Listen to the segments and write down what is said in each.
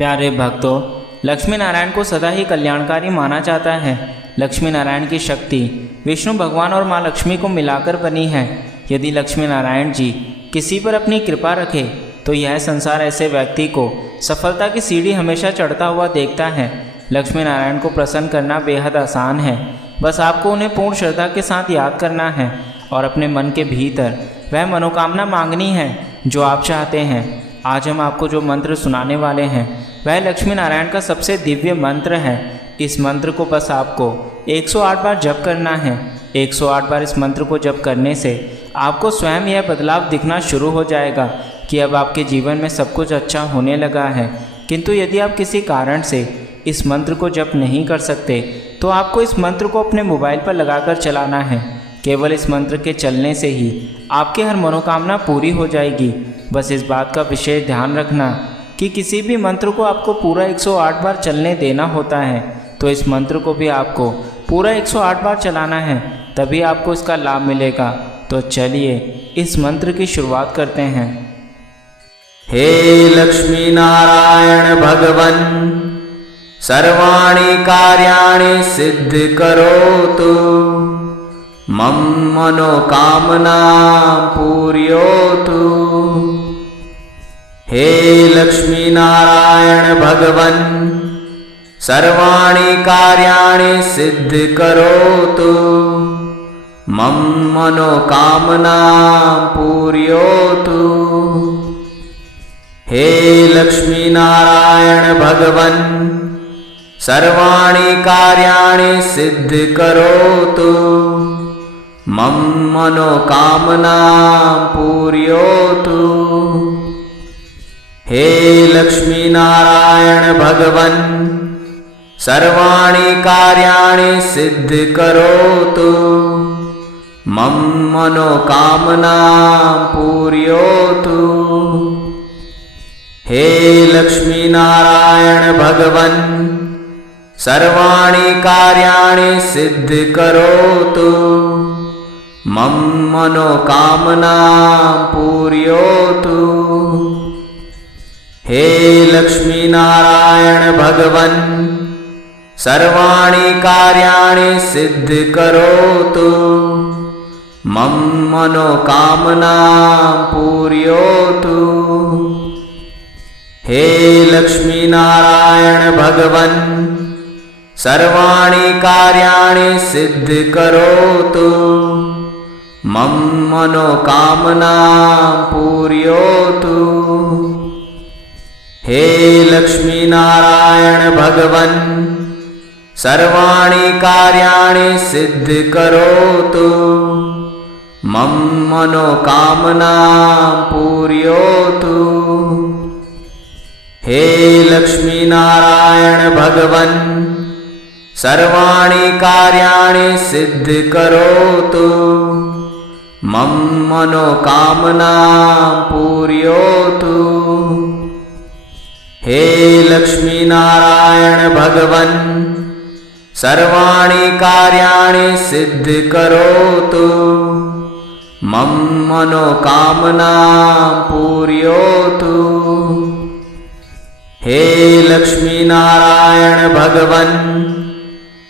प्यारे भक्तों, लक्ष्मी नारायण को सदा ही कल्याणकारी माना जाता है। लक्ष्मी नारायण की शक्ति विष्णु भगवान और माँ लक्ष्मी को मिलाकर बनी है। यदि लक्ष्मी नारायण जी किसी पर अपनी कृपा रखे तो यह संसार ऐसे व्यक्ति को सफलता की सीढ़ी हमेशा चढ़ता हुआ देखता है। लक्ष्मी नारायण को प्रसन्न करना बेहद आसान है। बस आपको उन्हें पूर्ण श्रद्धा के साथ याद करना है और अपने मन के भीतर वह मनोकामना मांगनी है जो आप चाहते हैं। आज हम आपको जो मंत्र सुनाने वाले हैं वह लक्ष्मी नारायण का सबसे दिव्य मंत्र है। इस मंत्र को बस आपको 108 बार जप करना है। 108 बार इस मंत्र को जप करने से आपको स्वयं यह बदलाव दिखना शुरू हो जाएगा कि अब आपके जीवन में सब कुछ अच्छा होने लगा है। किंतु यदि आप किसी कारण से इस मंत्र को जप नहीं कर सकते तो आपको इस मंत्र को अपने मोबाइल पर लगाकर चलाना है। केवल इस मंत्र के चलने से ही आपकी हर मनोकामना पूरी हो जाएगी। बस इस बात का विशेष ध्यान रखना कि किसी भी मंत्र को आपको पूरा 108 बार चलने देना होता है, तो इस मंत्र को भी आपको पूरा 108 बार चलाना है, तभी आपको इसका लाभ मिलेगा। तो चलिए इस मंत्र की शुरुआत करते हैं। हे लक्ष्मी नारायण भगवन् सर्वाणि कार्याणि सिद्ध करोतु मम मनोकामना पूर्योतु। हे लक्ष्मी नारायण भगवन् सर्वाणि कार्याणि सिद्ध करोतु मम मनोकामना पूर्योतु। हे लक्ष्मी नारायण भगवन् सर्वाणि कार्याणि सिद्ध करोतु मम मनोकामना पूर्योतु। हे लक्ष्मी नारायण भगवन् सर्वाणि कार्याणि सिद्ध करोतु मम मनोकामना पूर्योतु। हे लक्ष्मी नारायण भगवन् सर्वाणि कार्याणि सिद्ध करोतु मम मनोकामना पूर्योतु। हे लक्ष्मी नारायण भगवन् सर्वाणि कार्याणि सिद्ध करोतु मम मनोकामना पूर्योतु। हे लक्ष्मी नारायण भगवन् सर्वाणि कार्याणि सिद्ध करोतु मम मनोकामना पूर्योतु। हे लक्ष्मी नारायण भगवन् सर्वाणि कार्याणि सिद्ध करोतु मम मनोकामना पूर्योतु। हे लक्ष्मी नारायण भगवन् सर्वाणि कार्याणि सिद्ध करोतु मम मनोकामना पूर्योतु। हे लक्ष्मी नारायण भगवन् सर्वाणि कार्याणि सिद्ध करोतु मम मनोकामना पूर्योतु। हे लक्ष्मी नारायण भगवन्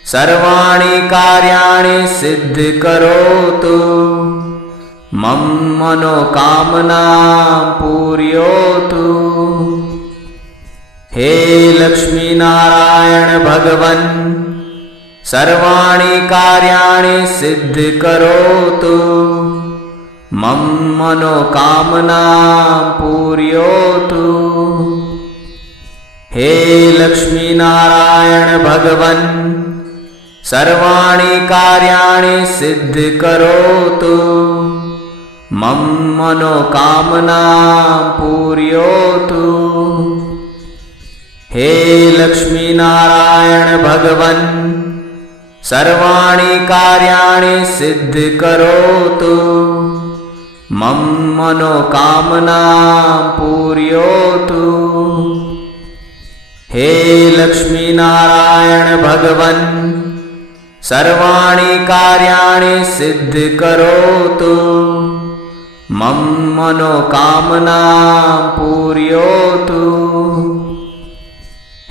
सर्वाणि कार्याणि सिद्ध करोतु मम मनोकामना पूर्योतु। हे लक्ष्मी नारायण भगवन् सर्वाणि कार्याणि सिद्ध करोतु मम मनोकामना पूर्योतु। हे लक्ष्मी नारायण भगवन् सर्वाणि कार्याणि सिद्ध करोतु मम मनोकामना पूर्योतु। हे लक्ष्मी नारायण भगवन् सर्वाणि कार्याणि सिद्ध करोतु मम मनोकामना पूर्योतु। हे लक्ष्मी नारायण भगवन् सर्वाणि कार्याणि सिद्ध करोतु मम मनोकामना पूर्योतु।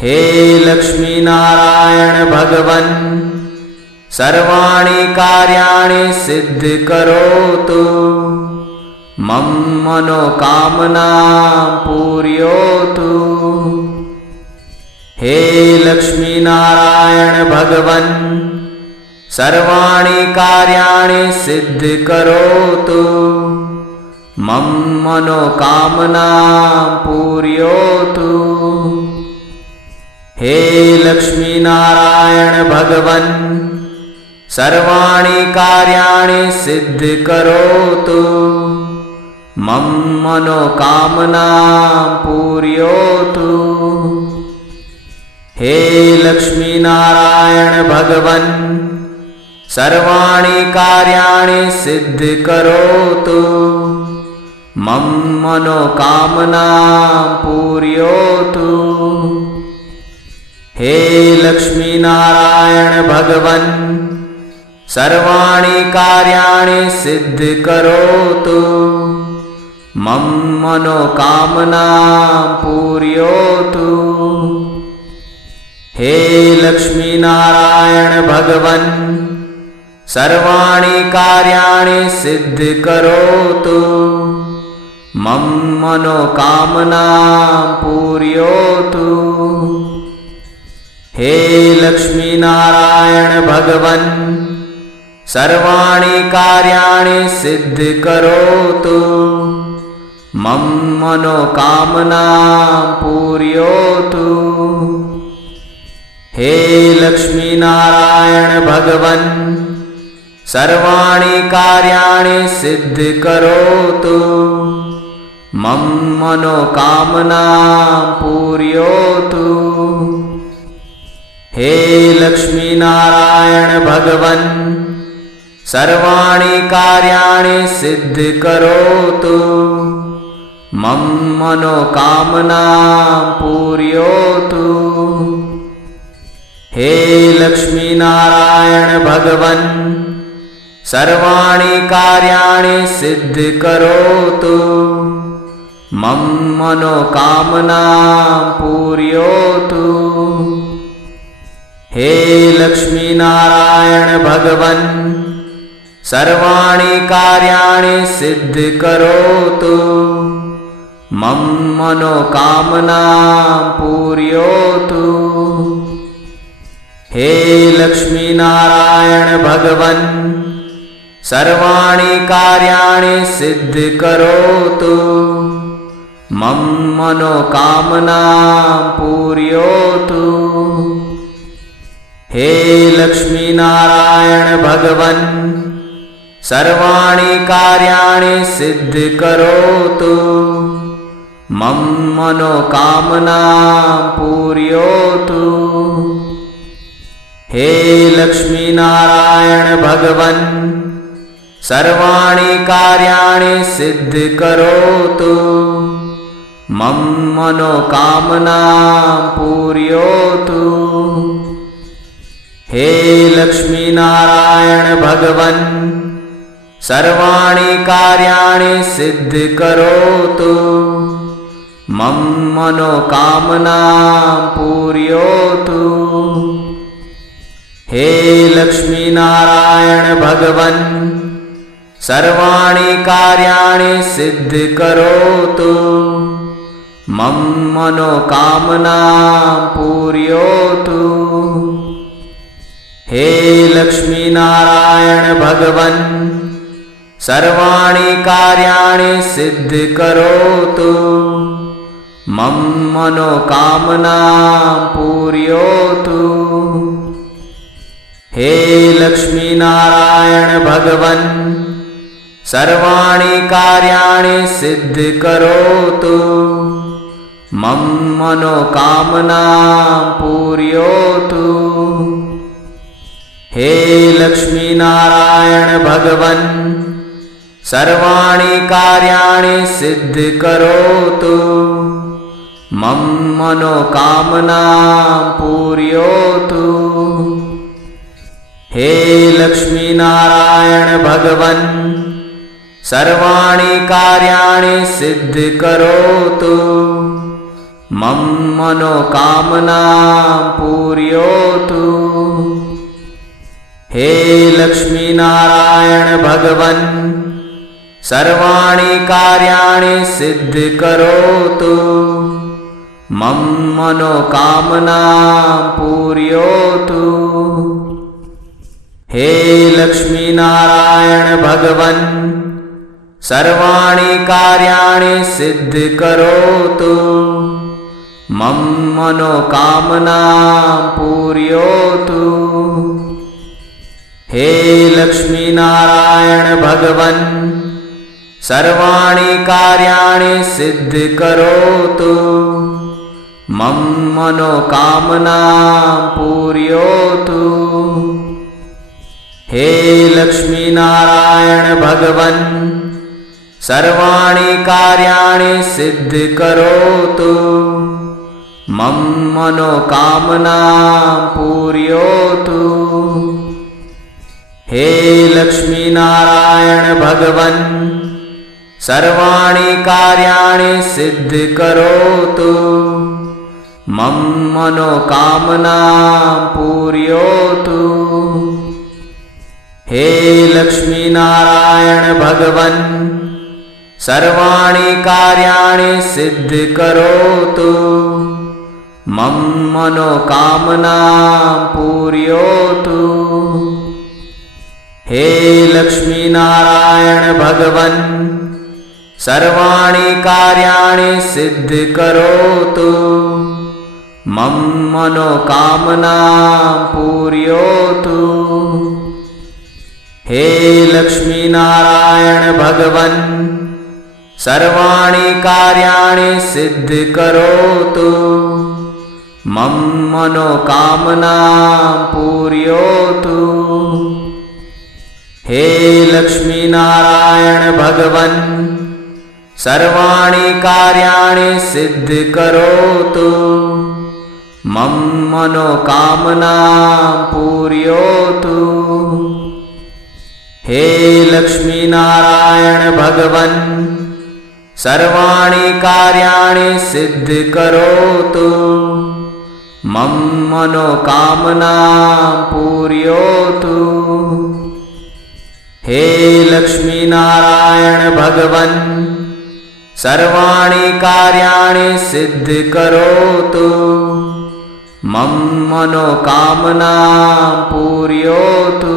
हे लक्ष्मीनारायण भगवन् सर्वाणि कार्याणि सिद्धिकरोतु मम मनोकामना पूर्योतु। हे लक्ष्मीनारायण भगवन् सर्वाणि कार्याणि सिद्धिकरोतु मम मनोकामना पूर्योतु। हे लक्ष्मीनारायण भगवन् सर्वाणि कार्याणि सिद्धिकरोतु मम मनोकामना पूर्योतु। हे लक्ष्मीनारायण भगवन् सर्वाणि कार्याणि सिद्धिकरोतु मम मनोकामना पूर्योतु। हे लक्ष्मीनारायण भगवन् सर्वाणि कार्याणि सिद्धिकरोतु मम मनोकामना पूर्योतु। हे लक्ष्मीनारायण भगवन् सर्वाणि कार्याणि सिद्धिकरोतु मम मनोकामना पूर्योतु। हे लक्ष्मीनारायण भगवन् सर्वाणि कार्याणि सिद्धिकरोतु मम मनोकामना पूर्योतु। हे लक्ष्मीनारायण भगवन् सर्वाणि कार्याणि सिद्धिकरोतु मम मनोकामना पूर्योतु। हे लक्ष्मीनारायण भगवन् सर्वाणि कार्याणि सिद्धिकरोतु मम मनोकामना पूर्योतु। हे लक्ष्मीनारायण भगवन् सर्वाणि कार्याणि सिद्धिकरोतु मम मनोकामना पूर्योतु। हे लक्ष्मीनारायण भगवन् सर्वाणि कार्याणि सिद्धिकरोतु मम मनोकामना पूर्योतु। हे लक्ष्मीनारायण भगवन् सर्वाणि कार्याणि सिद्धिकरोतु मम मनोकामना पूर्योतु। हे लक्ष्मीनारायण भगवन् सर्वाणि कार्याणि सिद्धिकरोतु मम मनोकामना पूर्योतु। हे लक्ष्मीनारायण भगवन् सर्वाणि कार्याणि सिद्धिकरोतु मम मनोकामना पूर्योतु। हे लक्ष्मीनारायण भगवन् सर्वाणि कार्याणि सिद्धिकरोतु मम मनोकामना पूर्योतु। हे लक्ष्मीनारायण भगवन् सर्वाणि कार्याणि सिद्धिकरोतु मम मनोकामना पूर्योतु। हे लक्ष्मीनारायण भगवन् सर्वाणि कार्याणि सिद्धिकरोतु मम मनोकामना पूर्योतु। हे लक्ष्मीनारायण भगवन् सर्वाणि कार्याणि सिद्धिकरोतु मम मनोकामना पूर्योतु। हे लक्ष्मीनारायण भगवन् सर्वाणि कार्याणि सिद्धिकरोतु मम मनोकामना पूर्योतु। हे लक्ष्मीनारायण भगवन् सर्वाणि कार्याणि सिद्धिकरोतु मम मनोकामनां पूरयतु। हे लक्ष्मीनारायण भगवन् सर्वाणि कार्याणि सिद्धिकरोतु। मम मनोकामनां पूरयतु। हे लक्ष्मीनारायण भगवन् सर्वाणि कार्याणि सिद्धिकरोतु। मम मनोकामनां पूरयतु। हे लक्ष्मीनारायण भगवन् सर्वाणि कार्याणि सिद्धिकरोतु। मम मनोकामनां पूरयतु। हे लक्ष्मीनारायण भगवन् सर्वाणि कार्याणि सिद्धिकरोतु। मम मनोकामनां पूरयतु। हे लक्ष्मीनारायण भगवन् सर्वाणि कार्याणि सिद्धिकरोतु। मम मनोकामनां पूरयतु। हे लक्ष्मीनारायण भगवन् सर्वाणि कार्याणि सिद्धिकरोतु। मम मनोकामनां पूरयतु। हे लक्ष्मीनारायण भगवन् सर्वाणि कार्याणि सिद्धिकरोतु। मम मनोकामनां पूरयतु। हे लक्ष्मीनारायण भगवन् सर्वाणि कार्याणि सिद्धिकरोतु। मम मनोकामनां पूरयतु। हे लक्ष्मीनारायण भगवन् सर्वाणि कार्याणि सिद्धिकरोतु। मम मनोकामनां पूरयतु। हे लक्ष्मीनारायण भगवन् सर्वाणि कार्याणि सिद्धिकरोतु। मम मनोकामनां पूरयतु। हे लक्ष्मीनारायण भगवन् सर्वाणि कार्याणि सिद्धिकरोतु। मम मनोकामनां पूरयतु।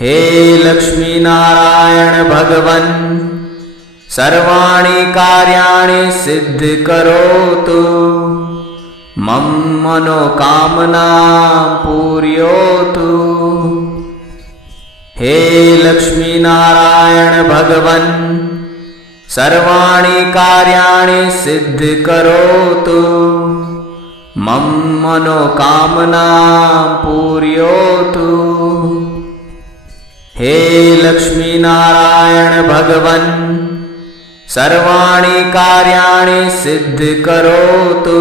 हे लक्ष्मीनारायण भगवन् सर्वाणि कार्याणि सिद्धिकरोतु। मम मनोकामनां पूरयतु। हे लक्ष्मीनारायण भगवन् सर्वाणि कार्याणि सिद्धिकरोतु। मम मनोकामनां पूरयतु। हे लक्ष्मीनारायण भगवन् सर्वाणि कार्याणि सिद्धिकरोतु।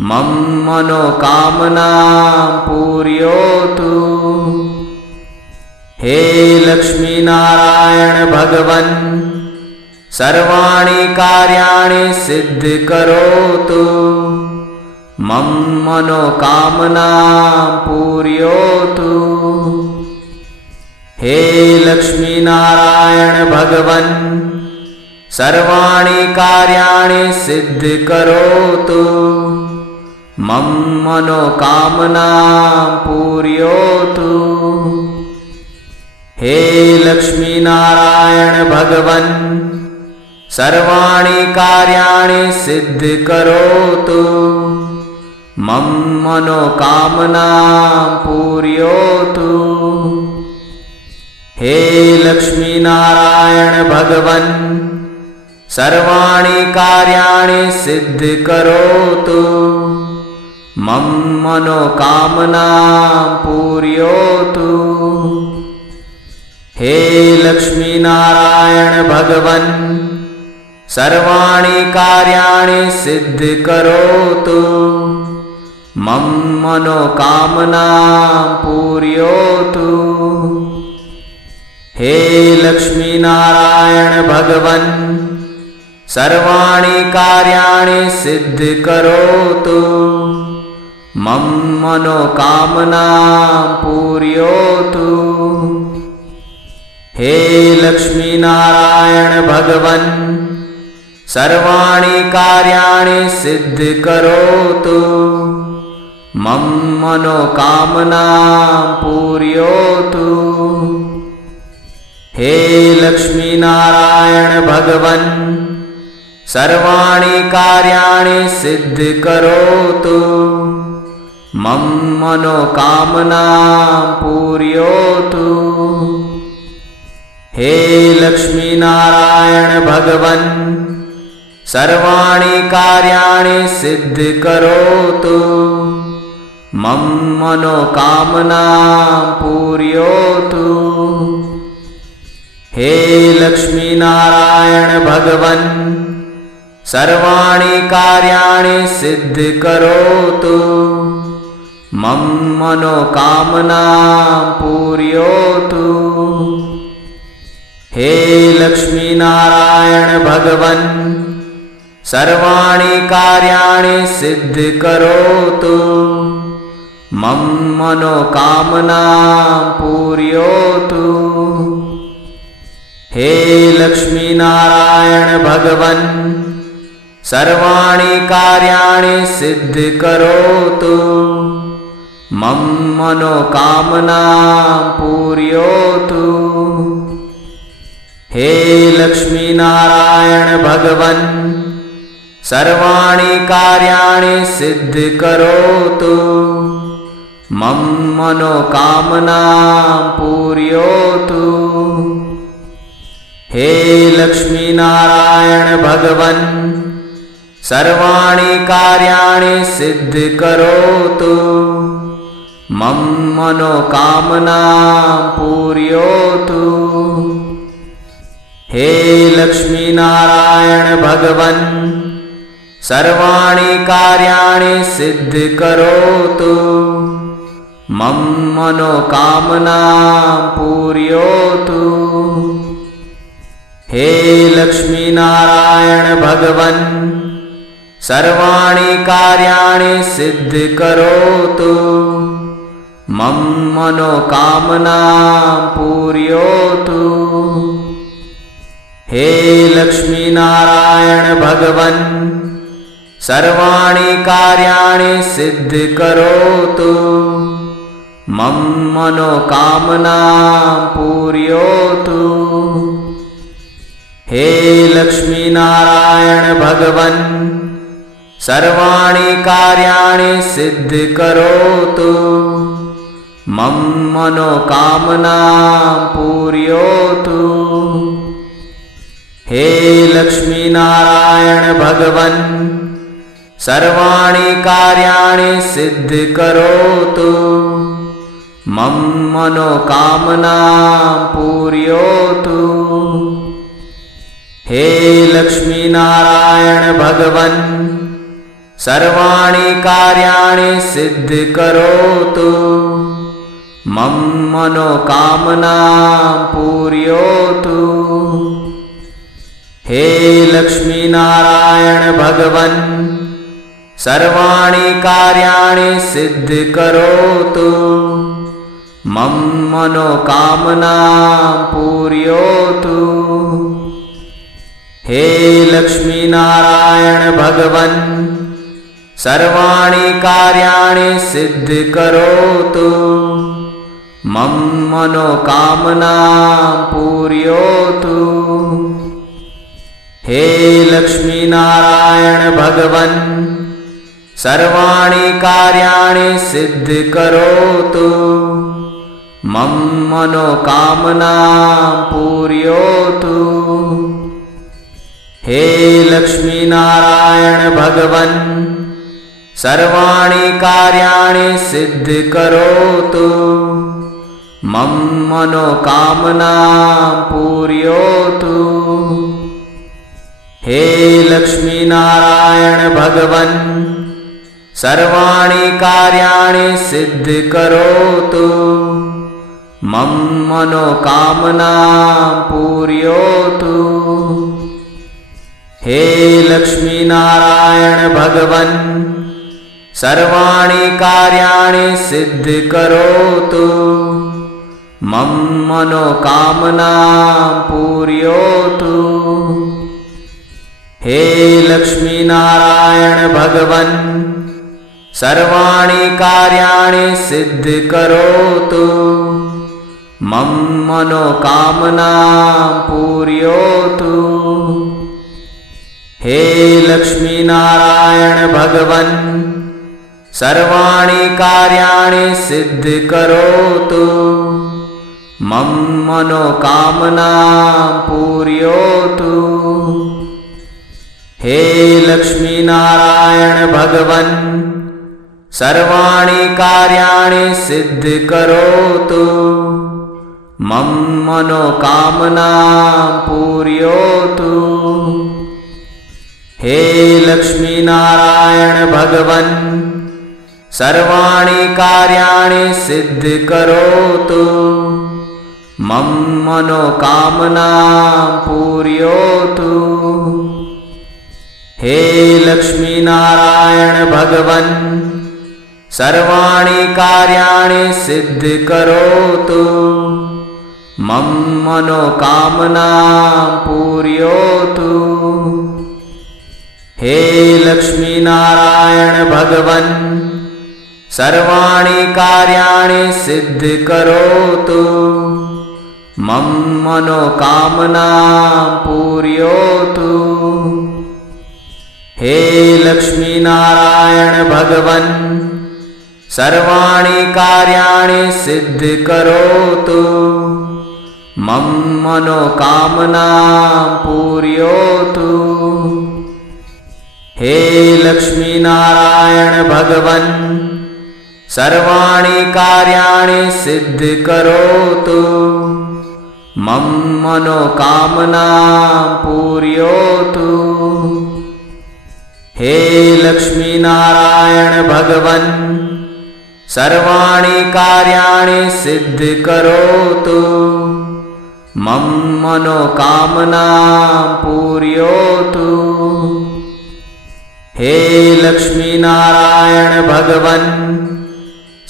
मम मनोकामनां पूरयतु। हे लक्ष्मीनारायण भगवन् सर्वाणि कार्याणि सिद्धिकरोतु। मम मनोकामनां पूरयतु। हे लक्ष्मीनारायण भगवन् सर्वाणि कार्याणि सिद्धिकरोतु। मम मनोकामनां पूरयतु। हे लक्ष्मीनारायण भगवन् सर्वाणि कार्याणि सिद्धिकरोतु। मम मनोकामनां पूरयतु। हे लक्ष्मीनारायण भगवन् सर्वाणि कार्याणि सिद्धिकरोतु। मम मनोकामनां पूरयतु। हे लक्ष्मीनारायण भगवन् सर्वाणि कार्याणि सिद्धिकरोतु। मम मनोकामनां पूरयतु। हे लक्ष्मीनारायण भगवन् सर्वाणि कार्याणि सिद्धिकरोतु मम मनोकामना पूर्योतु। हे लक्ष्मी नारायण भगवन् सर्वाणि कार्याणि सिद्धिकरोतु मम मनोकामना पूर्योतु। हे लक्ष्मी नारायण भगवन् सर्वाणि कार्याणि सिद्धिकरोतु मम मनोकामना पूर्योतु। हे लक्ष्मी नारायण भगवन् सर्वाणि कार्याणि सिद्धिकरोतु मम मनोकामना पूर्योतु। हे लक्ष्मी नारायण भगवन् सर्वाणि कार्याणि सिद्धिकरोतु मम मनोकामना पूर्योतु। हे लक्ष्मी नारायण भगवन् सर्वाणि कार्याणि सिद्धिकरोतु मम मनोकामना पूर्योतु। हे लक्ष्मी नारायण भगवन् सर्वाणि कार्याणि सिद्धिकरोतु मम मनोकामना पूर्योतु। हे लक्ष्मी नारायण भगवन् सर्वाणि कार्याणि सिद्धिकरोतु मम मनोकामना पूर्योतु। हे लक्ष्मी नारायण भगवन् सर्वाणि कार्याणि सिद्धिकरोतु मम मनोकामना पूर्योतु। हे लक्ष्मी नारायण भगवन् सर्वाणि कार्याणि सिद्धिकरोतु मम मनोकामना पूर्योतु। हे लक्ष्मी नारायण भगवन् सर्वाणि कार्याणि सिद्धिकरोतु मम मनोकामना पूर्योतु। हे लक्ष्मी नारायण भगवन् सर्वाणि कार्याणि सिद्धिकरोतु मम मनोकामना पूर्योतु। हे लक्ष्मी नारायण भगवन् सर्वाणि कार्याणि सिद्धिकरोतु मम मनोकामना पूर्योतु। हे लक्ष्मी नारायण भगवन् सर्वाणि कार्याणि सिद्धिकरोतु मम मनोकामना पूर्योतु। हे लक्ष्मी नारायण भगवन् सर्वाणि कार्याणि सिद्धिकरोतु मम मनोकामना पूर्योतु। हे लक्ष्मी नारायण भगवन् सर्वाणि कार्याणि सिद्धिकरोतु मम मनोकामना पूर्योतु। हे लक्ष्मी नारायण भगवन् सर्वाणि कार्याणि सिद्धिकरोतु मम मनोकामना पूर्योतु। हे लक्ष्मी नारायण भगवन् सर्वाणि कार्याणि सिद्धिकरोतु मम मनोकामना पूर्योतु। हे लक्ष्मी नारायण भगवन् सर्वाणि कार्याणि सिद्धिकरोतु मम मनोकामना पूर्योतु। हे लक्ष्मी नारायण भगवन् सर्वाणि कार्याणि सिद्धिकरोतु मम मनोकामना पूर्योतु। हे लक्ष्मीनारायण भगवन् सर्वाणि कार्याणि सिद्धिकरोतु मम मनोकामना पूरयतु। हे लक्ष्मीनारायण भगवन् सर्वाणि कार्याणि सिद्धिकरोतु मम मनोकामना पूरयतु। हे लक्ष्मीनारायण भगवन् सर्वाणि कार्याणि सिद्धिकरोतु मम मनोकामना पूरयतु। हे लक्ष्मीनारायण भगवन् सर्वाणि कार्याणि सिद्धिकरोतु मम मनोकामना पूरयतु। हे लक्ष्मीनारायण भगवन् सर्वाणि कार्याणि सिद्धिकरोतु मम मनोकामना पूरयतु। हे लक्ष्मीनारायण भगवन् सर्वाणि कार्याणि सिद्धिकरोतु मम मनोकामना पूरयतु। हे लक्ष्मीनारायण भगवन् सर्वाणि कार्याणि सिद्धिकरोतु मम मनोकामना पूरयतु। हे लक्ष्मीनारायण भगवन् सर्वाणि कार्याणि सिद्धिकरोतु मम मनोकामना पूरयतु। हे लक्ष्मीनारायण भगवन् सर्वाणि कार्याणि सिद्धिकरोतु मम मनोकामना पूरयतु। हे लक्ष्मीनारायण भगवन् सर्वाणि कार्याणि सिद्धिकरोतु मम मनोकामना पूरयतु। हे लक्ष्मीनारायण भगवन्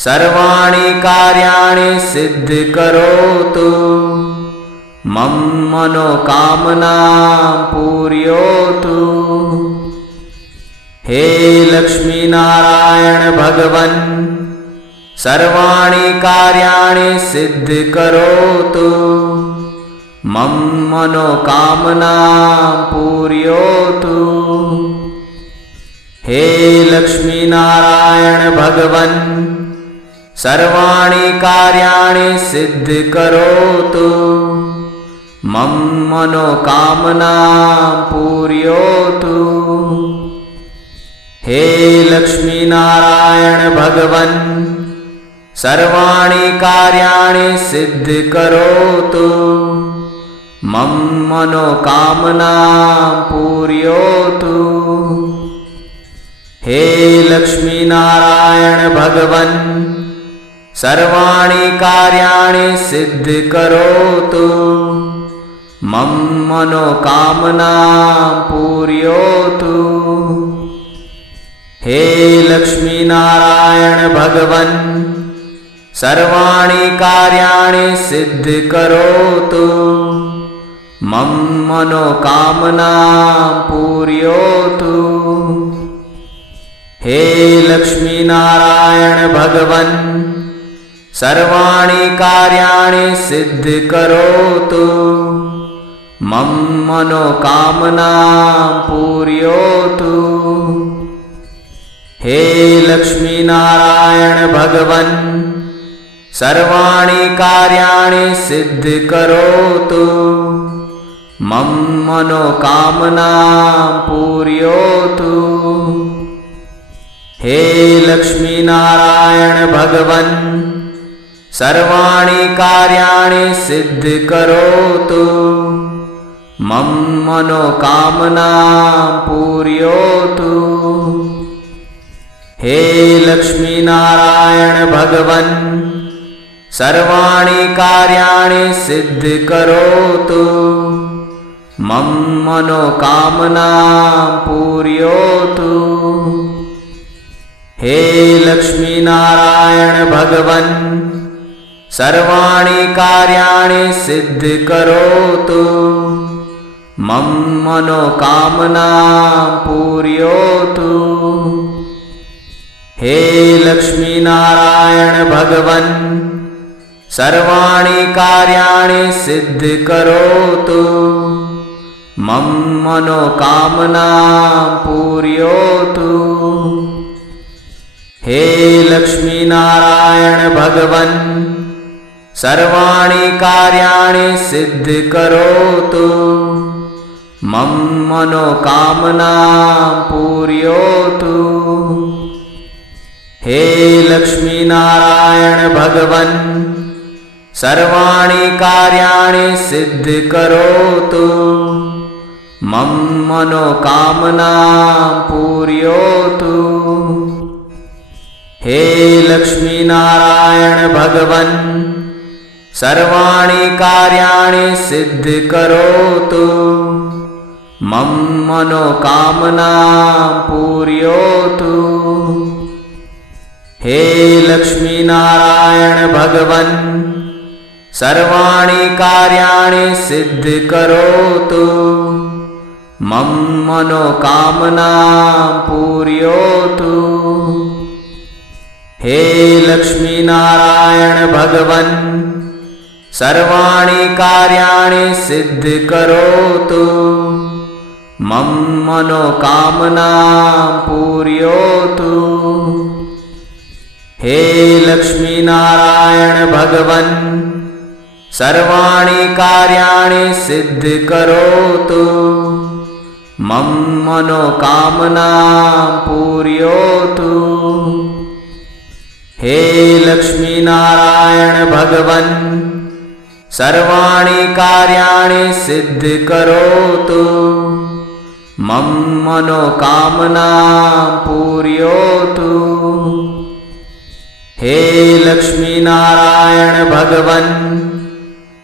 सर्वाणि कार्याणि सिद्धिकरोतु मम मनोकामना पूरयतु। हे लक्ष्मीनारायण भगवन् सर्वाणि कार्याणि सिद्धिकरोतु मम मनोकामना पूरयतु। हे लक्ष्मीनारायण भगवन् सर्वाणि कार्याणि सिद्धिकरोतु मम मनोकामना पूरयतु। हे लक्ष्मीनारायण भगवन् सर्वाणि कार्याणि सिद्धिकरोतु मम मनोकामना पूरयतु। हे लक्ष्मीनारायण भगवन् सर्वाणि कार्याणि सिद्धिकरोतु मम मनोकामना पूरयतु। हे लक्ष्मीनारायण भगवन् सर्वाणि कार्याणि सिद्धिकरोतु मम मनोकामना पूरयतु। हे लक्ष्मीनारायण भगवन् सर्वाणि कार्याणि सिद्धिकरोतु मम मनोकामना पूरयतु। हे लक्ष्मीनारायण भगवन् सर्वाणि कार्याणि सिद्धिकरोतु मम मनोकामना पूरयतु। हे लक्ष्मीनारायण भगवन् सर्वाणि कार्याणि सिद्धिकरोतु मम मनोकामना पूरयतु। हे लक्ष्मीनारायण भगवन् सर्वाणि कार्याणि सिद्धिकरोतु मम मनोकामनां पूरयतु। हे लक्ष्मीनारायण भगवन् सर्वाणि कार्याणि सिद्धिकरोतु। मम मनोकामनां पूरयतु। हे लक्ष्मीनारायण भगवन् सर्वाणि कार्याणि सिद्धिकरोतु। मम मनोकामनां पूरयतु। हे लक्ष्मीनारायण भगवन् सर्वाणि कार्याणि सिद्धिकरोतु। मम मनोकामनां पूरयतु। हे लक्ष्मीनारायण भगवन् सर्वाणि कार्याणि सिद्धिकरोतु। मम मनोकामनां पूरयतु। हे लक्ष्मीनारायण भगवन् सर्वाणि कार्याणि सिद्धिकरोतु। मम मनोकामनां पूरयतु। हे लक्ष्मीनारायण भगवन् सर्वाणि कार्याणि सिद्धिकरोतु। मम मनोकामनां पूरयतु। हे लक्ष्मीनारायण भगवन् सर्वाणि कार्याणि सिद्धिकरोतु। मम मनोकामनां पूरयतु। हे लक्ष्मीनारायण भगवन् सर्वाणि कार्याणि सिद्धिकरोतु। मम मनोकामनां पूरयतु। हे लक्ष्मीनारायण भगवन् सर्वाणि कार्याणि सिद्धिकरोतु। मम मनोकामनां पूरयतु। हे लक्ष्मीनारायण भगवन्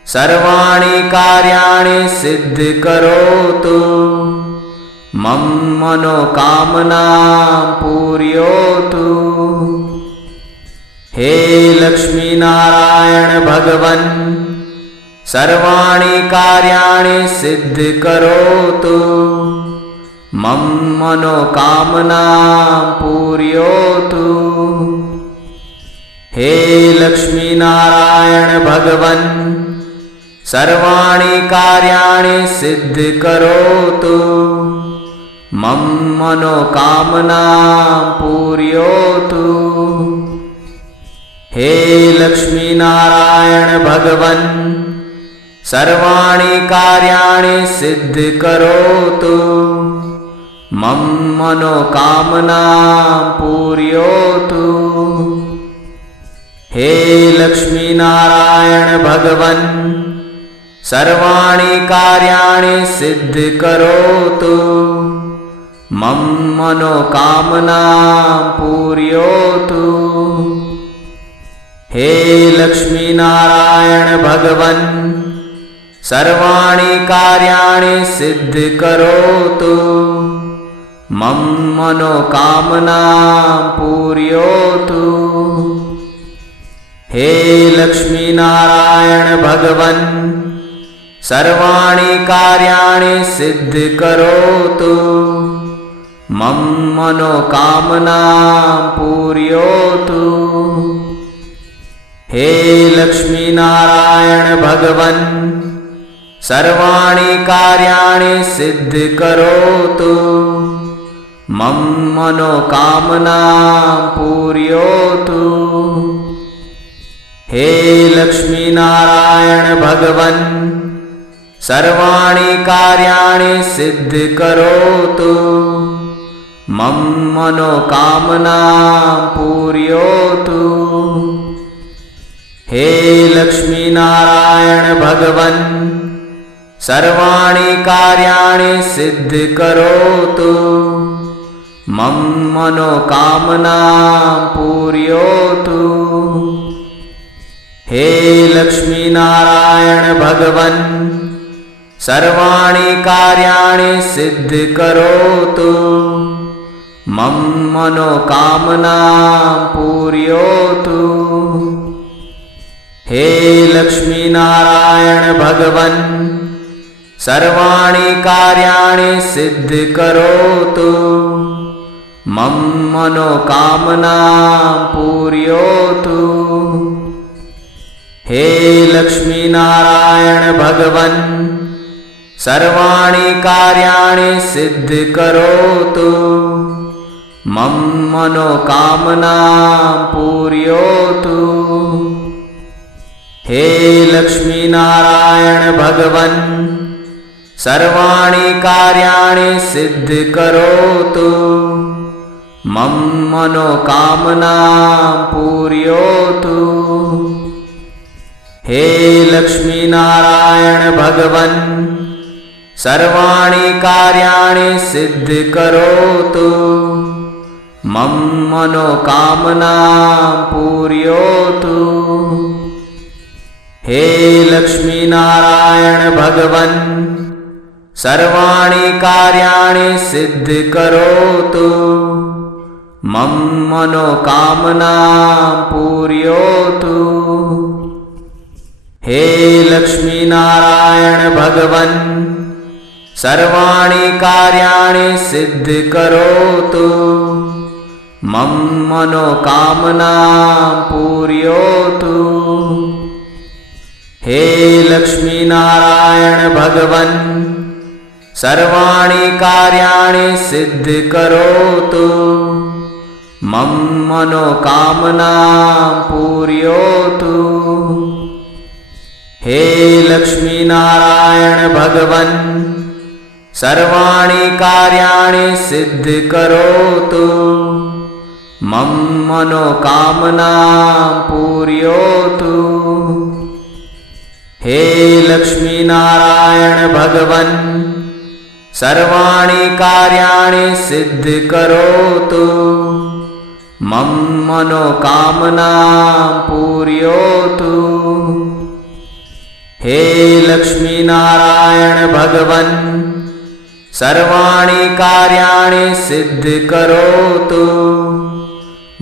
सर्वाणि कार्याणि सिद्धिकरोतु। मम मनोकामनां पूरयतु। हे लक्ष्मीनारायण भगवन् सर्वाणि कार्याणि सिद्धिकरोतु। मम मनोकामनां पूरयतु। हे लक्ष्मीनारायण भगवन् सर्वाणि कार्याणि सिद्धिकरोतु। मम मनोकामनां पूरयतु। हे लक्ष्मीनारायण भगवन् सर्वाणि कार्याणि सिद्धिकरोतु। मम मनोकामनां पूरयतु। हे लक्ष्मीनारायण भगवन् सर्वाणि कार्याणि सिद्धिकरोतु। मम मनोकामनां पूरयतु। हे लक्ष्मीनारायण भगवन् सर्वाणि कार्याणि सिद्धिकरोतु। मम मनोकामनां पूरयतु। हे लक्ष्मीनारायण भगवन् सर्वाणि कार्याणि सिद्धिकरोतु। मम मनोकामनां पूरयतु। हे लक्ष्मीनारायण भगवन् सर्वाणि कार्याणि सिद्धिकरोतु। मम मनोकामनां पूरयतु। हे लक्ष्मीनारायण भगवन् सर्वाणि कार्याणि सिद्धिकरोतु। मम मनोकामनां पूरयतु। हे लक्ष्मीनारायण भगवन् सर्वाणि कार्याणि सिद्धिकरोतु। मम मनोकामनां पूरयतु। हे लक्ष्मीनारायण भगवन् सर्वाणि कार्याणि सिद्धिकरोतु मम मनोकामना पूर्योतु। हे लक्ष्मीनारायण भगवन् सर्वाणि कार्याणि सिद्धिकरोतु मम मनोकामना पूर्योतु। हे लक्ष्मीनारायण भगवन् सर्वाणि कार्याणि सिद्धिकरोतु मम मनोकामना पूर्योतु। हे लक्ष्मीनारायण भगवन् सर्वाणि कार्याणि सिद्धिकरोतु मम मनोकामना पूर्योतु। हे लक्ष्मीनारायण भगवन् सर्वाणि कार्याणि सिद्धिकरोतु मम मनोकामना पूर्योतु। हे लक्ष्मीनारायण भगवन् सर्वाणि कार्याणि सिद्धिकरोतु मम मनोकामना पूर्योतु। हे लक्ष्मीनारायण भगवन् सर्वाणि कार्याणि सिद्धिकरोतु मम मनोकामना पूर्योतु। हे लक्ष्मीनारायण भगवन् सर्वाणि कार्याणि सिद्धिकरोतु मम मनोकामना पूर्योतु। हे लक्ष्मीनारायण भगवन् सर्वाणि कार्याणि सिद्धिकरोतु मम मनोकामना पूर्योतु। हे लक्ष्मीनारायण भगवन् सर्वाणि कार्याणि सिद्धिकरोतु मम मनोकामना पूर्योतु। हे लक्ष्मीनारायण भगवन् सर्वाणि कार्याणि सिद्धिकरोतु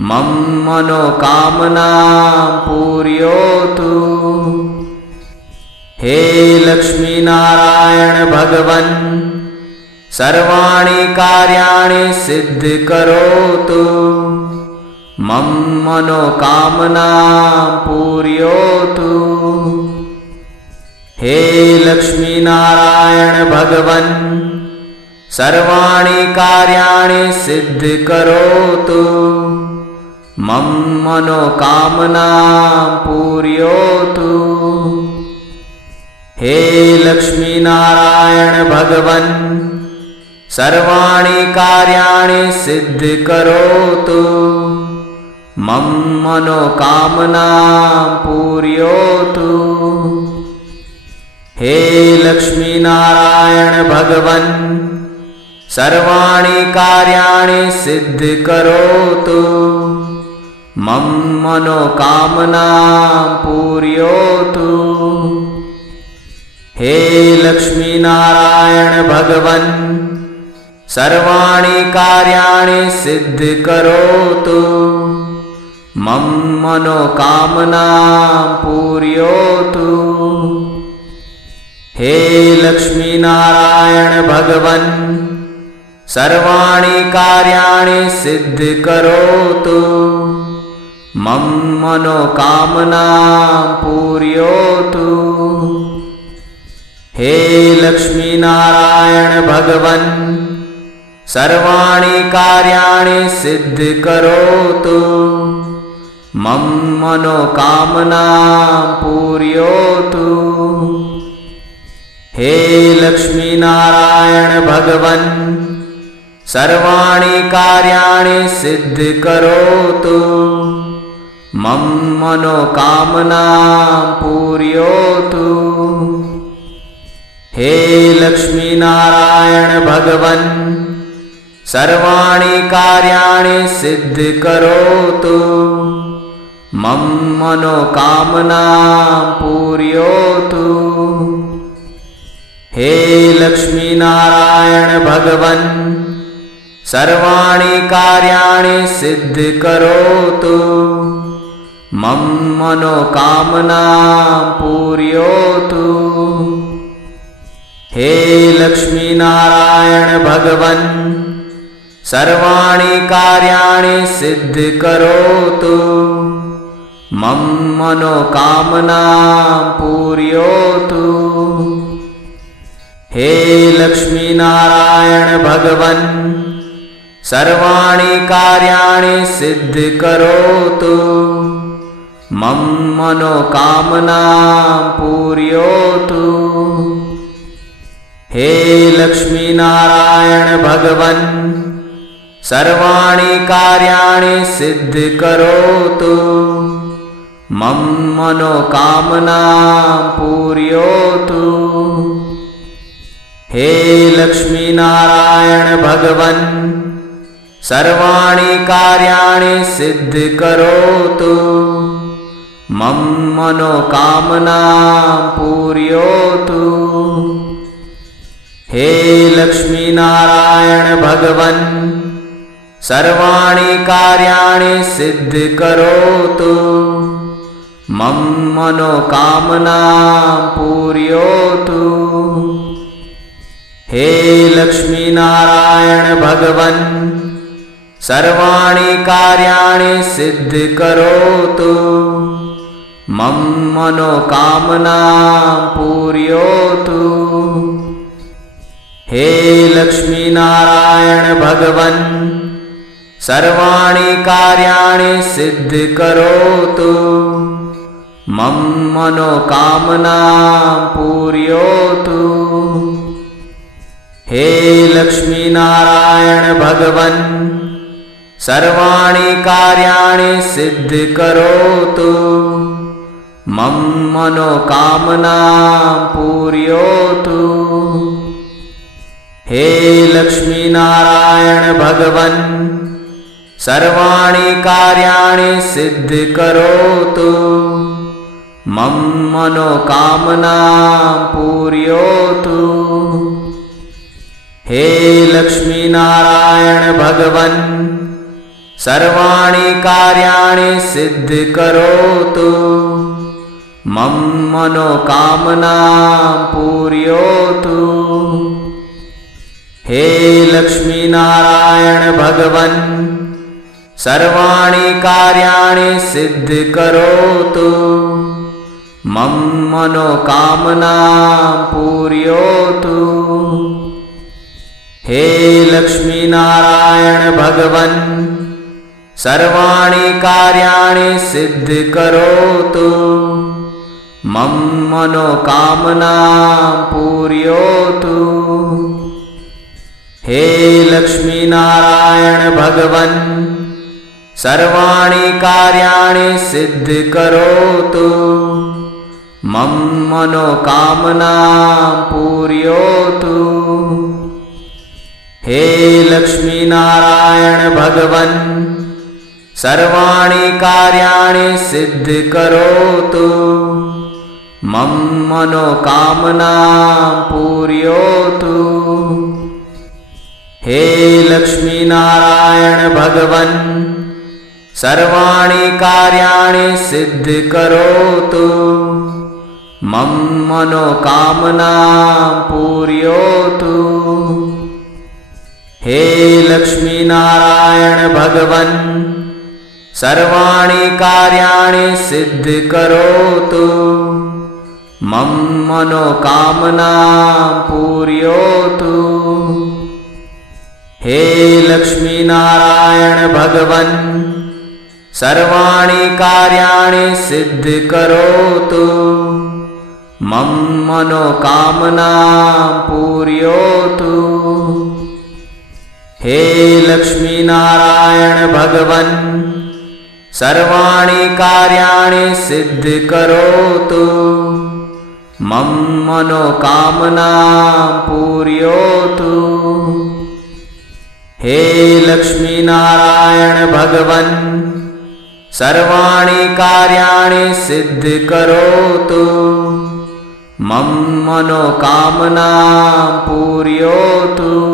मम मनोकामना पूर्योतु। हे लक्ष्मीनारायण भगवन् सर्वाणि कार्याणि सिद्धिकरोतु मम मनोकामना पूर्योतु। हे लक्ष्मीनारायण भगवन् सर्वाणि कार्याणि सिद्धिकरोतु मम मनोकामना पूर्योतु। हे लक्ष्मीनारायण भगवन् सर्वाणि कार्याणि सिद्धिकरोतु मम मनोकामना पूर्योतु। हे लक्ष्मीनारायण भगवन् सर्वाणि कार्याणि सिद्धिकरोतु मम मनोकामना पूर्योतु। हे लक्ष्मीनारायण भगवन् सर्वाणि कार्याणि सिद्धिकरोतु मम मनोकामना पूर्योतु। हे लक्ष्मीनारायण भगवन् सर्वाणि कार्याणि सिद्धिकरोतु मम मनोकामना पूर्योतु। हे लक्ष्मीनारायण भगवन् सर्वाणि कार्याणि सिद्धिकरोतु मम मनोकामना पूर्योतु। हे लक्ष्मीनारायण भगवन् सर्वाणि कार्याणि सिद्धिकरोतु मम मनोकामना पूर्योतु। हे लक्ष्मीनारायण भगवन् सर्वाणि कार्याणि सिद्धिकरोतु मम मनोकामना पूर्योतु। हे लक्ष्मीनारायण भगवन् सर्वाणि कार्याणि सिद्धिकरोतु मम मनोकामना पूर्योतु। हे लक्ष्मीनारायण भगवन् सर्वाणि कार्याणि सिद्धिकरोतु मम मनोकामना पूर्योतु। हे लक्ष्मीनारायण भगवन् सर्वाणि कार्याणि सिद्धिकरोतु मम मनोकामना पूर्योतु। हे लक्ष्मीनारायण भगवन् सर्वाणि कार्याणि सिद्धिकरोतु मम मनोकामना पूर्योतु। हे लक्ष्मीनारायण भगवन् सर्वाणि कार्याणि सिद्धिकरोतु मम मनोकामना पूर्योतु। हे लक्ष्मीनारायण भगवन् सर्वाणि कार्याणि सिद्धिकरोतु मम मनोकामना पूर्योतु। हे लक्ष्मीनारायण भगवन् सर्वाणि कार्याणि सिद्धिकरोतु मम मनोकामना पूर्योतु। हे लक्ष्मीनारायण भगवन् सर्वाणि कार्याणि सिद्धिकरोतु मम मनोकामना पूर्योतु। हे लक्ष्मीनारायण भगवन् सर्वाणि कार्याणि सिद्धिकरोतु मम मनोकामना पूर्योतु। हे लक्ष्मीनारायण भगवन् सर्वाणि कार्याणि सिद्धिकरोतु मम मनोकामना पूर्योतु। हे लक्ष्मीनारायण भगवन् सर्वाणि कार्याणि सिद्धिकरोतु मम मनोकामना पूर्योतु। हे लक्ष्मीनारायण भगवन् सर्वाणि कार्याणि सिद्धिकरोतु मम मनोकामना पूर्योतु। हे लक्ष्मीनारायण भगवन् सर्वाणि कार्याणि सिद्धिकरोतु मम मनोकामना पूर्योतु। हे लक्ष्मीनारायण भगवन् सर्वाणि कार्याणि सिद्धिकरोतु मम मनोकामना पूर्योतु। हे लक्ष्मीनारायण भगवन् सर्वाणि कार्याणि सिद्धिकरोतु मम मनोकामना पूर्योतु। हे लक्ष्मीनारायण भगवन् सर्वाणि कार्याणि सिद्धिकरोतु मम मनोकामना पूर्योतु। हे लक्ष्मीनारायण भगवन् सर्वाणि कार्याणि सिद्धिकरोतु मम मनोकामना पूर्योतु। हे लक्ष्मीनारायण भगवन् सर्वाणि कार्याणि सिद्धिकरोतु मम मनोकामना पूर्योतु। हे लक्ष्मीनारायण भगवन् सर्वाणि कार्याणि सिद्धिकरोतु मम मनोकामना पूर्योतु। हे लक्ष्मीनारायण भगवन् सर्वाणि कार्याणि सिद्धिकरोतु मम मनोकामना पूर्योतु।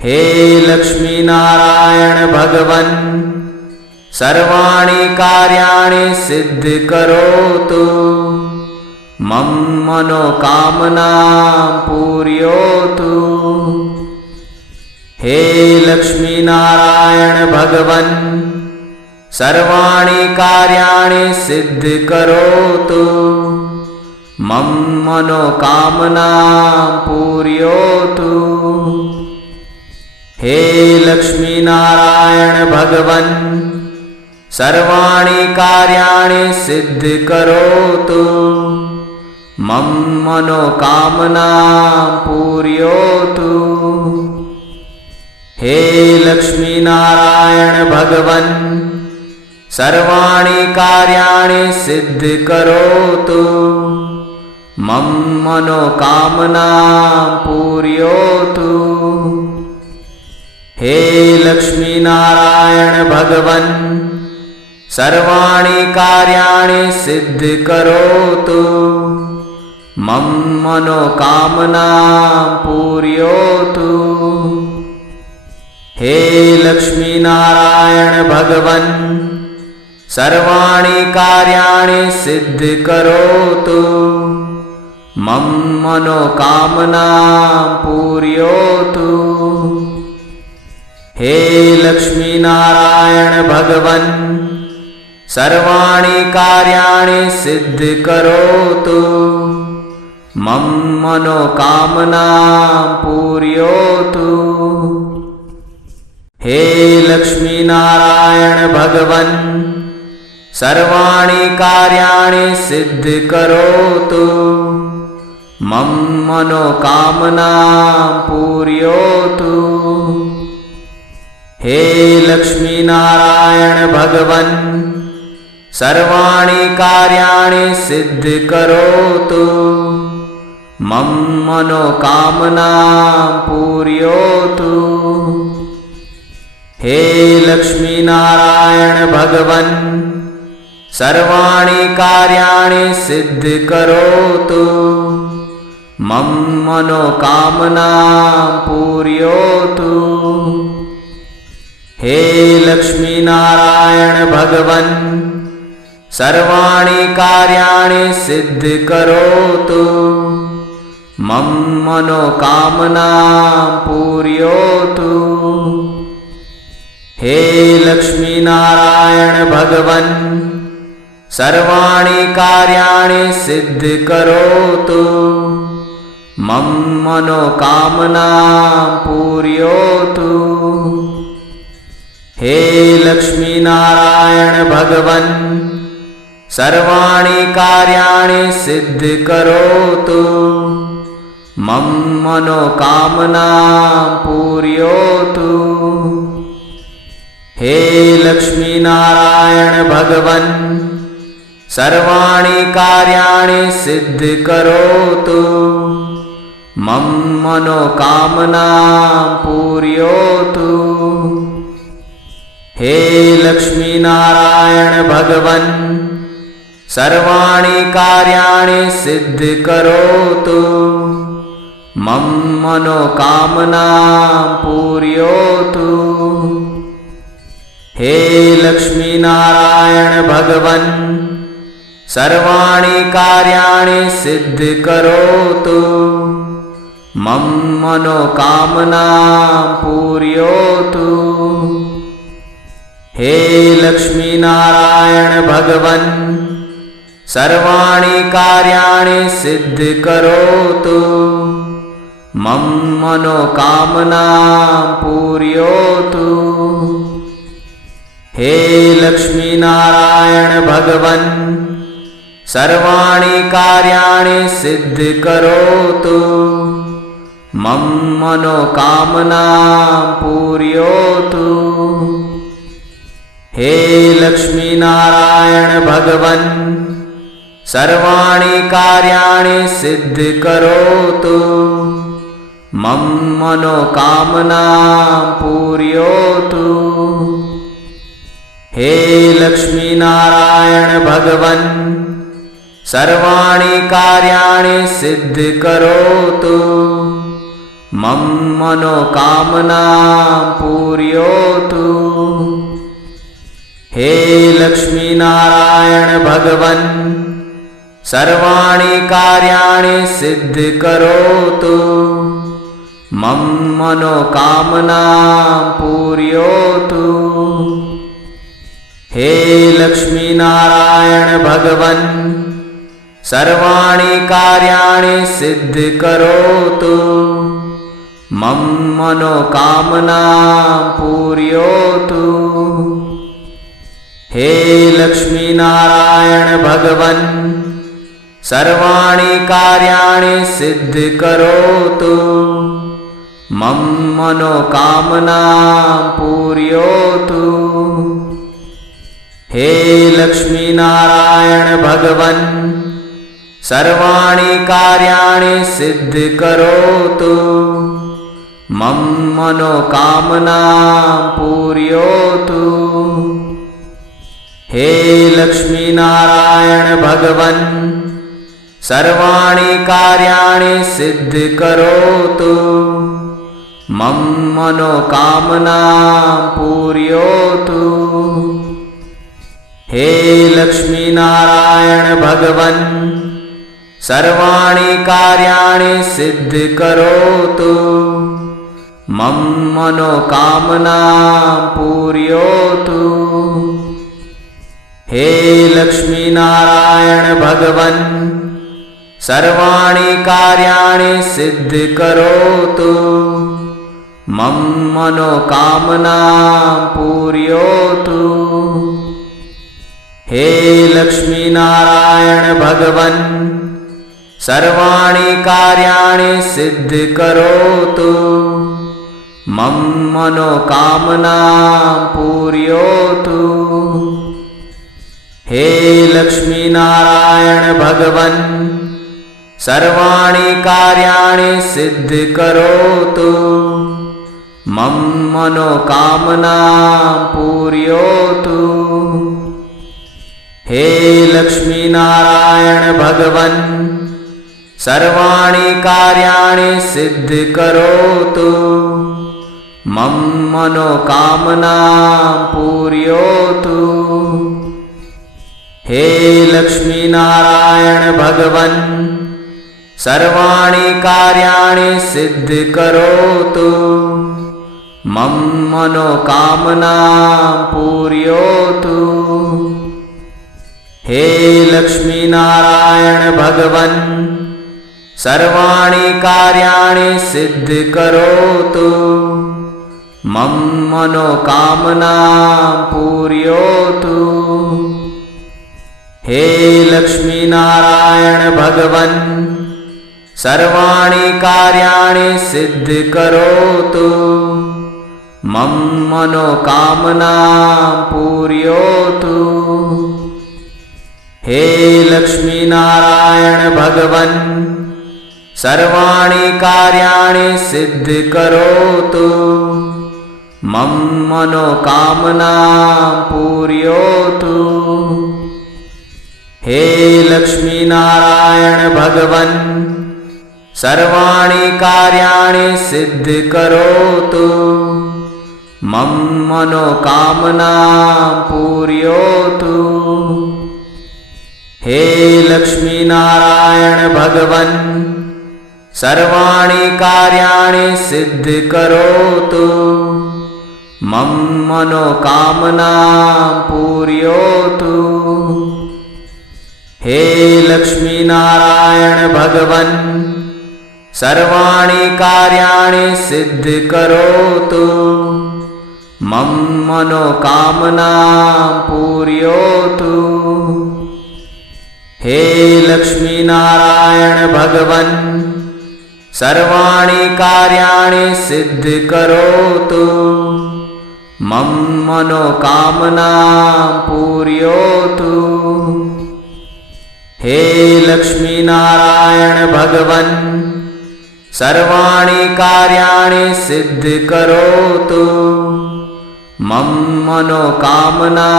हे लक्ष्मीनारायण भगवन् सर्वाणि कार्याणि सिद्धिकरोतु। मम मनोकामना पूर्योतु। हे लक्ष्मीनारायण भगवन् सर्वाणि कार्याणि सिद्धिकरोतु। मम मनोकामना पूर्योतु। हे लक्ष्मीनारायण भगवन् सर्वाणि कार्याणि सिद्धिकरोतु। मम मनोकामना पूर्योतु। हे लक्ष्मीनारायण भगवन् सर्वाणि कार्याणि सिद्धिकरोतु। मम मनोकामना पूर्योतु। हे लक्ष्मीनारायण भगवन् सर्वाणि कार्याणि सिद्धिकरोतु। मम मनोकामना पूर्योतु। हे लक्ष्मीनारायण भगवन् सर्वाणि कार्याणि सिद्धिकरोतु। मम मनोकामना पूर्योतु। हे लक्ष्मीनारायण भगवन् सर्वाणि कार्याणि सिद्धिकरोतु। मम मनोकामना पूर्योतु। हे लक्ष्मीनारायण भगवन् सर्वाणि कार्याणि सिद्धिकरोतु। मम मनोकामना पूर्योतु। हे लक्ष्मीनारायण भगवन् सर्वाणि कार्याणि सिद्धिकरोतु। मम मनोकामना पूर्योतु। हे लक्ष्मीनारायण भगवन् सर्वाणि कार्याणि सिद्धिकरोतु। मम मनोकामना पूर्योतु। हे लक्ष्मीनारायण भगवन् सर्वाणि कार्याणि सिद्धिकरोतु। मम मनोकामना पूर्योतु। हे लक्ष्मीनारायण भगवन् सर्वाणि कार्याणि सिद्धिकरोतु। मम मनोकामना पूर्योतु। हे लक्ष्मीनारायण भगवन् सर्वाणि कार्याणि सिद्धिकरोतु। मम मनोकामना पूर्योतु। हे लक्ष्मीनारायण भगवन् सर्वाणि कार्याणि सिद्धिकरोतु। मम मनोकामना पूर्योतु। हे लक्ष्मीनारायण भगवन् सर्वाणि कार्याणि सिद्धिकरोतु। मम मनोकामना पूर्योतु। हे लक्ष्मीनारायण भगवन् सर्वाणि कार्याणि सिद्धिकरोतु। मम मनोकामना पूर्योतु। हे लक्ष्मीनारायण भगवन् सर्वाणि कार्याणि सिद्धिकरोतु। मम मनोकामना पूर्योतु। हे लक्ष्मीनारायण भगवन् सर्वाणि कार्याणि सिद्धिकरोतु। मम मनोकामना पूर्योतु। हे लक्ष्मीनारायण भगवन् सर्वाणि कार्याणि सिद्धिकरोतु। मम मनोकामना पूर्योतु। हे लक्ष्मीनारायण भगवन् सर्वाणि कार्याणि सिद्धिकरोतु मम मनोकामना पूर्योतु। हे लक्ष्मी नारायण भगवन् सर्वाणि कार्याणि सिद्धिकरोतु मम मनोकामना पूर्योतु। हे लक्ष्मी नारायण भगवन् सर्वाणि कार्याणि सिद्धिकरोतु मम मनोकामना पूर्योतु। हे लक्ष्मी नारायण भगवन् सर्वाणि कार्याणि सिद्धिकरोतु मम मनोकामना पूर्योतु। हे लक्ष्मी नारायण भगवन् सर्वाणि कार्याणि सिद्धिकरोतु मम मनोकामना पूर्योतु। हे लक्ष्मी नारायण भगवन् सर्वाणि कार्याणि सिद्धिकरोतु मम मनोकामना पूर्योतु। हे लक्ष्मी नारायण भगवन् सर्वाणि कार्याणि सिद्धिकरोतु मम मनोकामना पूर्योतु। हे लक्ष्मी नारायण भगवन् सर्वाणि कार्याणि सिद्धिकरोतु मम मनोकामना पूर्योतु। हे लक्ष्मी नारायण भगवन् सर्वाणि कार्याणि सिद्धिकरोतु मम मनोकामना पूर्योतु। हे लक्ष्मी नारायण भगवन् सर्वाणि कार्याणि सिद्धिकरोतु मम मनोकामना पूर्योतु। हे लक्ष्मी नारायण भगवन् सर्वाणि कार्याणि सिद्धिकरोतु मम मनोकामना पूर्योतु। हे लक्ष्मी नारायण भगवन् सर्वाणि कार्याणि सिद्धिकरोतु मम मनोकामना पूर्योतु। हे लक्ष्मी नारायण भगवन् सर्वाणि कार्याणि सिद्धिकरोतु मम मनोकामना पूर्योतु। हे लक्ष्मी नारायण भगवन् सर्वाणि कार्याणि सिद्धिकरोतु मम मनोकामना पूर्योतु। हे लक्ष्मी नारायण भगवन् सर्वाणि कार्याणि सिद्धिकरोतु मम मनोकामना पूर्योतु। हे लक्ष्मी नारायण भगवन् सर्वाणि कार्याणि सिद्धिकरोतु मम मनोकामना पूर्योतु। हे लक्ष्मी नारायण भगवन् सर्वाणि कार्याणि सिद्धिकरोतु मम मनोकामना पूर्योतु। हे लक्ष्मी नारायण भगवन् सर्वाणि कार्याणि सिद्धिकरोतु मम मनोकामना पूर्योतु। हे लक्ष्मी नारायण भगवन् सर्वाणि कार्याणि सिद्धिकरोतु मम मनोकामना पूर्योतु। हे लक्ष्मी नारायण भगवन् सर्वाणि कार्याणि सिद्धिकरोतु मम मनोकामना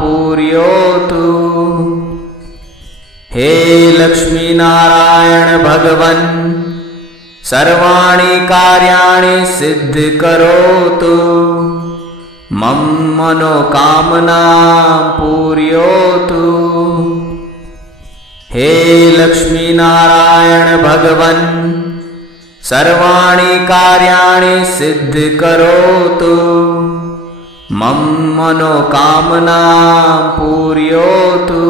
पूर्योतु। हे लक्ष्मीनारायण भगवन् सर्वाणि कार्याणि सिद्धिकरोतु मम मनोकामना पूर्योतु। हे लक्ष्मीनारायण भगवन् सर्वाणि कार्याणि सिद्धिकरोतु मम मनोकामना पूर्योतु।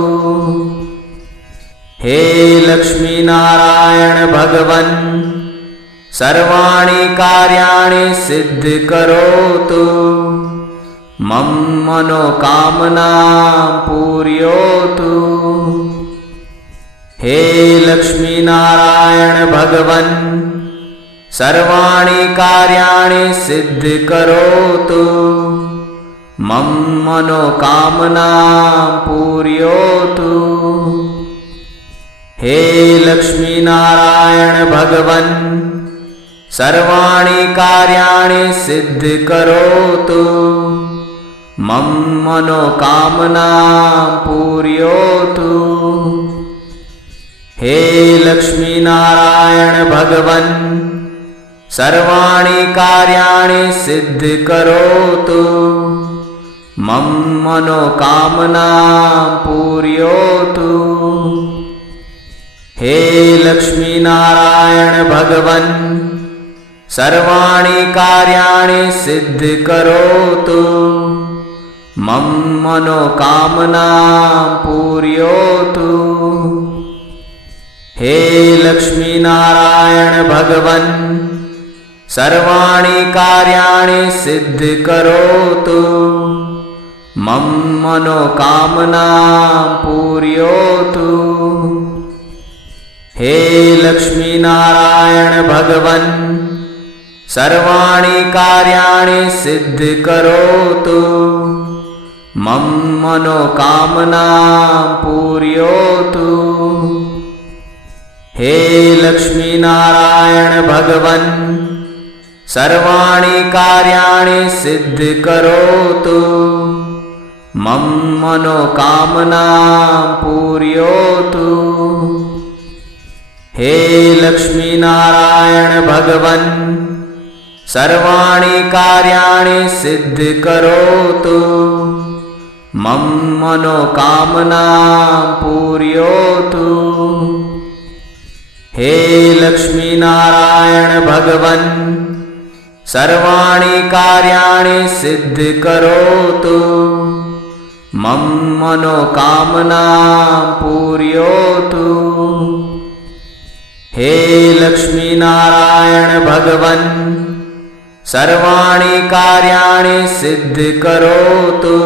हे लक्ष्मीनारायण भगवन् सर्वाणि कार्याणि सिद्धिकरोतु मम मनोकामना पूर्योतु। हे लक्ष्मीनारायण भगवन् सर्वाणि कार्याणि सिद्धिकरोतु मम मनोकामना पूर्योतु। हे लक्ष्मीनारायण भगवन् सर्वाणि कार्याणि सिद्धिकरोतु मम मनोकामना पूर्योतु। हे लक्ष्मीनारायण भगवन् सर्वाणि कार्याणि सिद्धिकरोतु मम मनोकामना पूर्योतु। हे लक्ष्मीनारायण भगवन् सर्वाणि कार्याणि सिद्धिकरोतु मम मनोकामना पूर्योतु। हे लक्ष्मीनारायण भगवन् सर्वाणि कार्याणि सिद्धिकरोतु मम मनोकामना पूर्योतु। हे लक्ष्मीनारायण भगवन् सर्वाणि कार्याणि सिद्धिकरोतु मम मनोकामना पूर्योतु। हे लक्ष्मीनारायण भगवन् सर्वाणि कार्याणि सिद्धिकरोतु मम मनोकामना पूर्योतु। हे लक्ष्मीनारायण भगवन् सर्वाणि कार्याणि सिद्धिकरोतु मम मनोकामना पूर्योतु। हे लक्ष्मीनारायण भगवन् सर्वाणि कार्याणि सिद्धिकरोतु मम मनोकामना पूर्योतु। हे लक्ष्मीनारायण भगवन् सर्वाणि कार्याणि सिद्धिकरोतु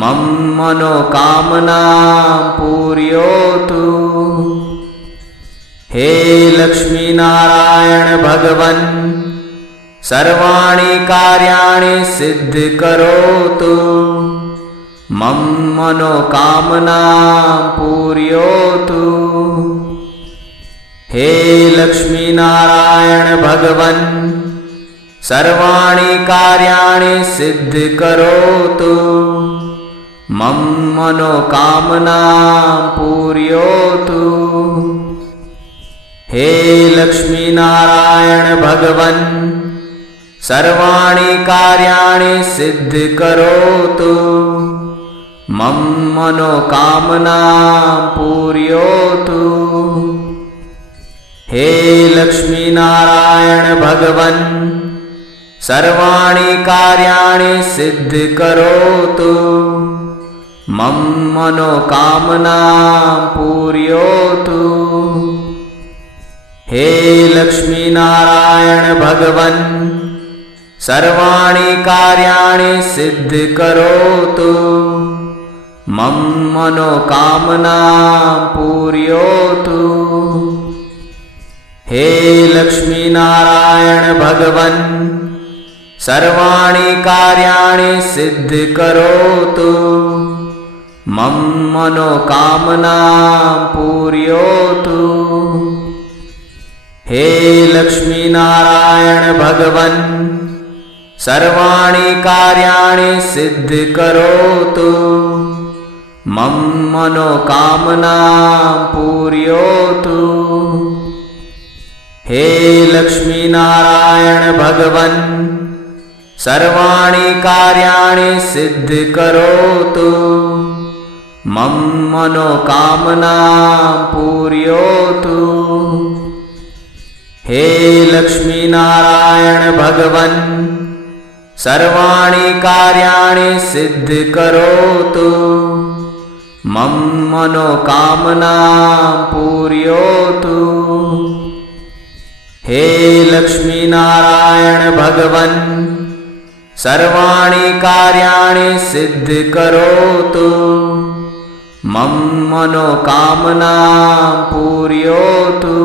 मम मनोकामना पूर्योतु। हे लक्ष्मीनारायण भगवन् सर्वाणि कार्याणि सिद्धिकरोतु मम मनोकामना पूर्योतु। हे लक्ष्मीनारायण भगवन् सर्वाणि कार्याणि सिद्धिकरोतु मम मनोकामना पूर्योतु। हे लक्ष्मीनारायण भगवन् सर्वाणि कार्याणि सिद्धिकरोतु मम मनोकामना पूर्योतु। हे लक्ष्मीनारायण भगवन् सर्वाणि कार्याणि सिद्धिकरोतु मम मनोकामना पूर्योतु। हे लक्ष्मीनारायण भगवन् सर्वाणि कार्याणि सिद्धिकरोतु मम मनोकामना पूर्योतु। हे लक्ष्मीनारायण भगवन् सर्वाणि कार्याणि सिद्धिकरोतु मम मनोकामना पूर्योतु। हे लक्ष्मीनारायण भगवन् सर्वाणि कार्याणि सिद्धिकरोतु मम मनोकामनां पूरयतु। हे लक्ष्मीनारायण भगवन् सर्वाणि कार्याणि सिद्धिकरोतु। मम मनोकामनां पूरयतु। हे लक्ष्मीनारायण भगवन् सर्वाणि कार्याणि सिद्धिकरोतु। मम मनोकामनां पूरयतु। हे लक्ष्मीनारायण भगवन् सर्वाणि कार्याणि सिद्धिकरोतु। मम मनोकामनां पूरयतु।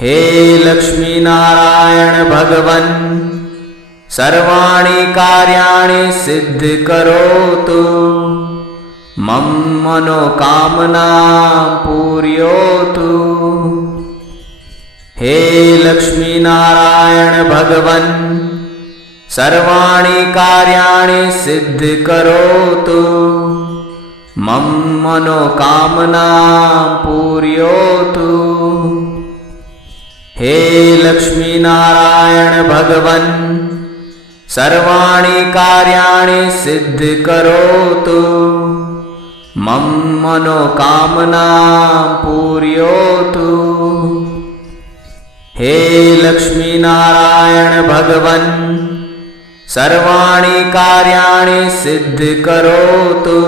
हे लक्ष्मीनारायण भगवन् सर्वाणि कार्याणि सिद्धिकरोतु। मम मनोकामनां पूरयतु। हे लक्ष्मीनारायण भगवन् सर्वाणि कार्याणि सिद्धिकरोतु। मम मनोकामनां पूरयतु। हे लक्ष्मीनारायण भगवन् सर्वाणि कार्याणि सिद्धिकरोतु। मम मनोकामनां पूरयतु। हे लक्ष्मीनारायण भगवन् सर्वाणि कार्याणि सिद्धिकरोतु।